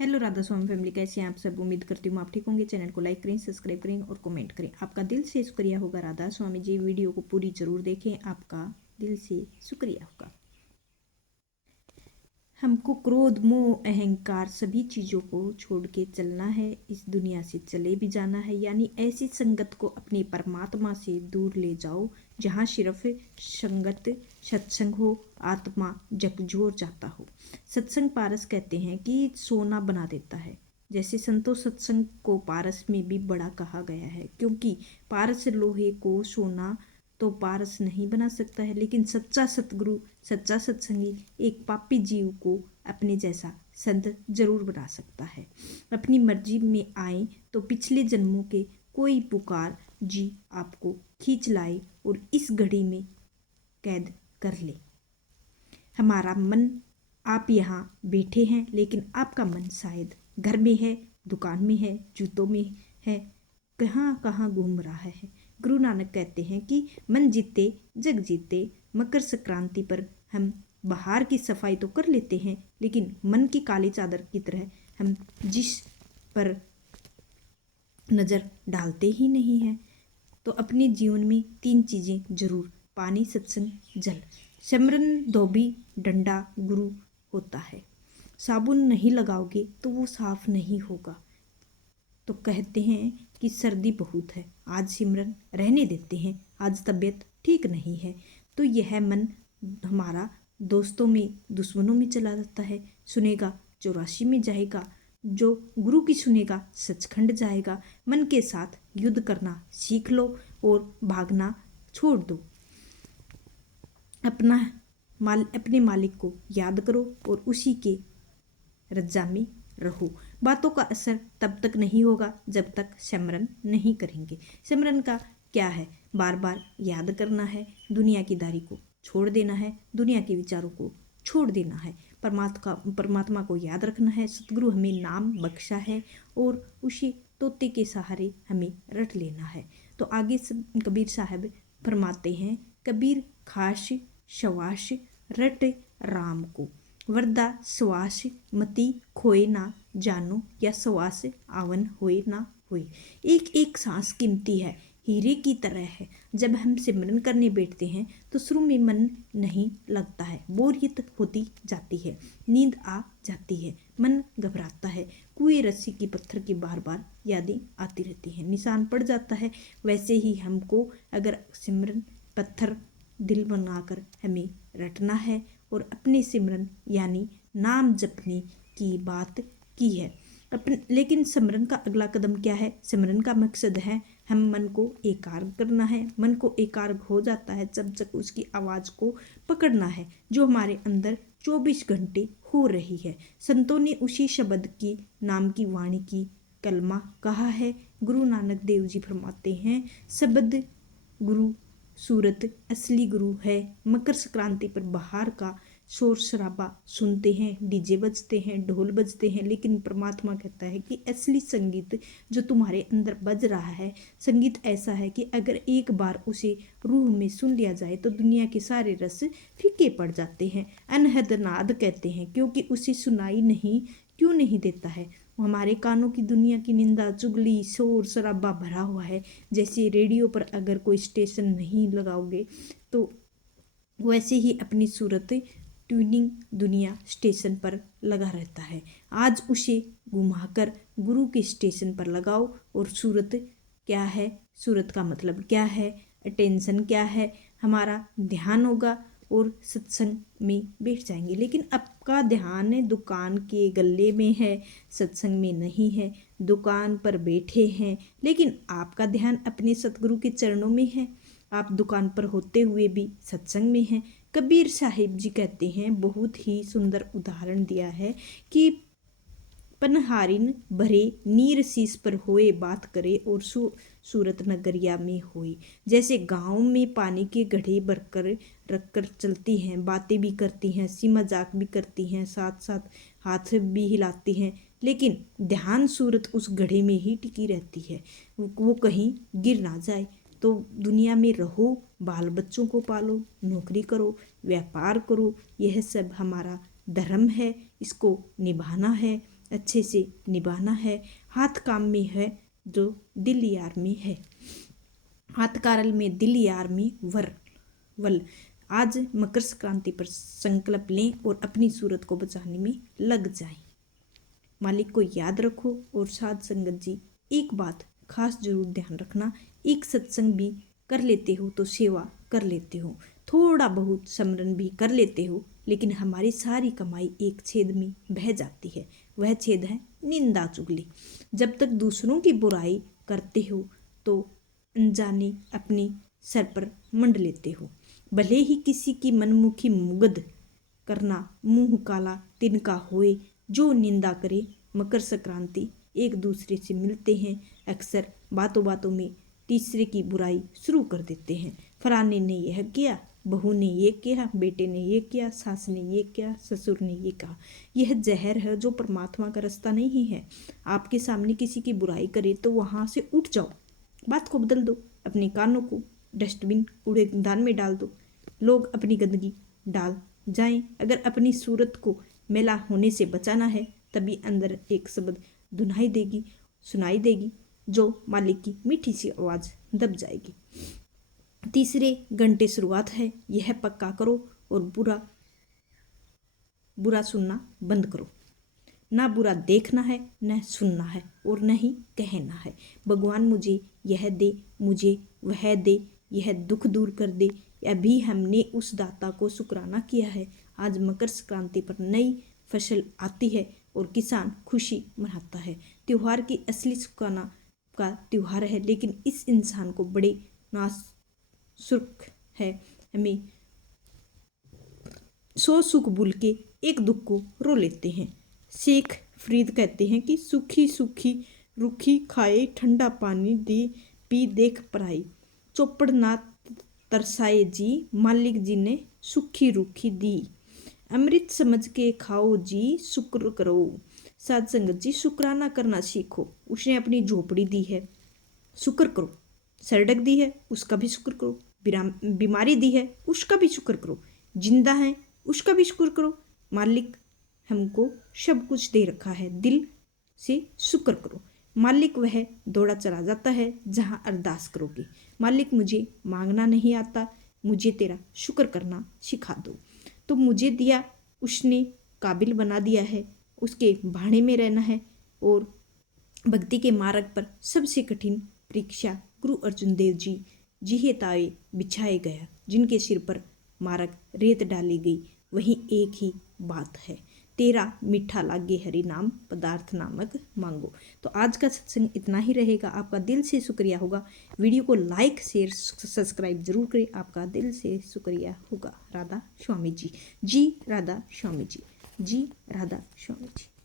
Hello Radha स्वामी family, कैसे हैं आप सब। उम्मीद करती हूँ आप ठीक होंगे। चैनल को लाइक करें, सब्सक्राइब करें और कमेंट करें। आपका दिल से शुक्रिया होगा राधा स्वामी जी। वीडियो को पूरी जरूर देखें, आपका दिल से शुक्रिया होगा। हमको क्रोध, मोह, अहंकार सभी चीज़ों को छोड़ के चलना है। इस दुनिया से चले भी जाना है, यानी ऐसी संगत को अपने परमात्मा से दूर ले जाओ जहाँ सिर्फ संगत सत्संग हो, आत्मा झकझोर जाता हो। सत्संग पारस कहते हैं कि सोना बना देता है। जैसे संतोष सत्संग को पारस में भी बड़ा कहा गया है, क्योंकि पारस लोहे को सोना तो पारस नहीं बना सकता है, लेकिन सच्चा सतगुरु, सच्चा सत्संगी एक पापी जीव को अपने जैसा संत जरूर बना सकता है। अपनी मर्जी में आए तो पिछले जन्मों के कोई पुकार जी आपको खींच लाए और इस घड़ी में कैद कर ले। हमारा मन, आप यहाँ बैठे हैं लेकिन आपका मन शायद घर में है, दुकान में है, जूतों में है, कहाँ कहाँ घूम रहा है। गुरु नानक कहते हैं कि मन जीते जग जीते। मकर संक्रांति पर हम बाहर की सफाई तो कर लेते हैं, लेकिन मन की काली चादर की तरह हम जिस पर नज़र डालते ही नहीं हैं। तो अपने जीवन में 3 चीज़ें जरूर, पानी, सत्संग, जल। सिमरन धोबी डंडा गुरु होता है। साबुन नहीं लगाओगे तो वो साफ नहीं होगा। तो कहते हैं कि सर्दी बहुत है, आज सिमरन रहने देते हैं, आज तबीयत ठीक नहीं है। तो यह मन हमारा दोस्तों में, दुश्मनों में चला जाता है। सुनेगा 84 में जाएगा, जो गुरु की सुनेगा सचखंड जाएगा। मन के साथ युद्ध करना सीख लो और भागना छोड़ दो। अपने मालिक को याद करो और उसी के रज्जा में रहो। बातों का असर तब तक नहीं होगा जब तक सिमरन नहीं करेंगे। सिमरन का क्या है? बार बार याद करना है, दुनिया की दारी को छोड़ देना है, दुनिया के विचारों को छोड़ देना है, परमात्मा को याद रखना है। सतगुरु हमें नाम बख्शा है और उसी तोते के सहारे हमें रट लेना है। तो आगे कबीर साहब फरमाते हैं, कबीर खास शवास रट राम को, वरदा श्वास मति खोए ना जानो, या श्वास आवन होए ना होए। एक एक सांस कीमती है, हीरे की तरह है। जब हम सिमरन करने बैठते हैं तो शुरू में मन नहीं लगता है, बोरियत होती जाती है, नींद आ जाती है, मन घबराता है, कुएं रस्सी की पत्थर की बार बार यादें आती रहती हैं, निशान पड़ जाता है। वैसे ही हमको अगर सिमरन पत्थर दिल बनाकर हमें रटना है और अपने सिमरन यानी नाम जपने की बात की है। लेकिन सिमरन का अगला कदम क्या है? सिमरन का मकसद है हम मन को एकाग्र करना है। मन को एकाग्र हो जाता है जब तक उसकी आवाज़ को पकड़ना है जो हमारे अंदर 24 घंटे हो रही है। संतों ने उसी शब्द की, नाम की वाणी की कलमा कहा है। गुरु नानक देव जी फरमाते हैं, शब्द गुरु सूरत असली गुरु है। मकर संक्रांति पर बाहर का शोर शराबा सुनते हैं, डीजे बजते हैं, ढोल बजते हैं, लेकिन परमात्मा कहता है कि असली संगीत जो तुम्हारे अंदर बज रहा है, संगीत ऐसा है कि अगर एक बार उसे रूह में सुन लिया जाए तो दुनिया के सारे रस फीके पड़ जाते हैं। अनहद नाद कहते हैं, क्योंकि उसे सुनाई नहीं क्यों नहीं देता है। हमारे कानों की दुनिया की निंदा, चुगली, शोर शराबा भरा हुआ है। जैसे रेडियो पर अगर कोई स्टेशन नहीं लगाओगे तो वैसे ही अपनी सूरत ट्यूनिंग दुनिया स्टेशन पर लगा रहता है। आज उसे घुमाकर गुरु के स्टेशन पर लगाओ और सूरत क्या है, सूरत का मतलब क्या है, अटेंशन क्या है, हमारा ध्यान होगा और सत्संग में बैठ जाएंगे। लेकिन आपका ध्यान दुकान के गल्ले में है, सत्संग में नहीं है। दुकान पर बैठे हैं लेकिन आपका ध्यान अपने सतगुरु के चरणों में है। आप दुकान पर होते हुए भी सत्संग में हैं। कबीर साहिब जी कहते हैं, बहुत ही सुंदर उदाहरण दिया है कि पनहारिन भरे नीर शीस पर होए बात करे और सूरत नगरिया में होए। जैसे गांव में पानी के घड़े भरकर रखकर चलती हैं, बातें भी करती हैं, हंसी मजाक भी करती हैं, साथ साथ हाथ भी हिलाती हैं, लेकिन ध्यान सूरत उस घड़े में ही टिकी रहती है, वो कहीं गिर ना जाए। तो दुनिया में रहो, बाल बच्चों को पालो, नौकरी करो, व्यापार करो, यह सब हमारा धर्म है, इसको निभाना है। अच्छे से निभाना है। हाथ काम में है जो दिल यार में है। हाथ कारल में दिल यार में वल। आज मकर संक्रांति पर संकल्प लें और अपनी सूरत को बचाने में लग जाएं। मालिक को याद रखो। और साध संगत जी, एक बात खास जरूर ध्यान रखना, एक सत्संग भी कर लेते हो तो सेवा कर लेते हो, थोड़ा बहुत स्मरण भी कर लेते हो, लेकिन हमारी सारी कमाई एक छेद में बह जाती है। वह छेद है निंदा चुगली। जब तक दूसरों की बुराई करते हो तो अनजाने अपने सर पर मंड लेते हो। भले ही किसी की मनमुखी मुगद करना मुंह काला तिनका होए, जो निंदा करे। मकर संक्रांति एक दूसरे से मिलते हैं, अक्सर बातों बातों में तीसरे की बुराई शुरू कर देते हैं। फलाने ने यह किया, बहू ने ये किया, बेटे ने ये किया, सास ने ये किया, ससुर ने ये कहा। यह जहर है जो परमात्मा का रास्ता नहीं है। आपके सामने किसी की बुराई करे तो वहाँ से उठ जाओ, बात को बदल दो, अपने कानों को डस्टबिन कूड़ेदान में डाल दो। लोग अपनी गंदगी डाल जाएं। अगर अपनी सूरत को मैला होने से बचाना है, तभी अंदर एक शब्द सुनाई देगी जो मालिक की मीठी सी आवाज़ दब जाएगी। तीसरे घंटे शुरुआत है, यह पक्का करो और बुरा सुनना बंद करो। ना बुरा देखना है, न सुनना है और न ही कहना है। भगवान मुझे यह दे, मुझे वह दे, यह दुख दूर कर दे। अभी हमने उस दाता को शुक्राना किया है। आज मकर संक्रांति पर नई फसल आती है और किसान खुशी मनाता है। त्योहार की असली शुक्राना का त्योहार है, लेकिन इस इंसान को बड़े नासुक है। हमें 100 सुख भूल के एक दुख को रो लेते हैं। शेख फरीद कहते हैं कि सूखी सूखी रूखी खाए, ठंडा पानी दे पी देख पराई। चौपड़ ना तरसाए जी, मालिक जी ने सूखी रूखी दी। अमृत समझ के खाओ जी, शुक्र करो। साध संगत जी, शुक्राना करना सीखो। उसने अपनी झोपड़ी दी है, शुक्र करो। सड़क दी है, उसका भी शुक्र करो। बीमारी दी है, उसका भी शुक्र करो। जिंदा है, उसका भी शुक्र करो। मालिक हमको सब कुछ दे रखा है, दिल से शुक्र करो। मालिक वह दौड़ा चला जाता है जहाँ अरदास करोगे। मालिक मुझे मांगना नहीं आता, मुझे तेरा शुक्र करना सिखा दो। तो मुझे दिया, उसने काबिल बना दिया है, उसके भाड़े में रहना है। और भक्ति के मार्ग पर सबसे कठिन परीक्षा गुरु अर्जुन देव जी जिहे ताए बिछाए गया, जिनके सिर पर मार्ग रेत डाली गई। वही एक ही बात है, तेरा मीठा लागे हरि नाम, पदार्थ नामक मांगो। तो आज का सत्संग इतना ही रहेगा। आपका दिल से शुक्रिया होगा। वीडियो को लाइक शेयर सब्सक्राइब जरूर करें, आपका दिल से शुक्रिया होगा। राधा स्वामी जी, जी राधा स्वामी जी, जी राधा स्वामी जी।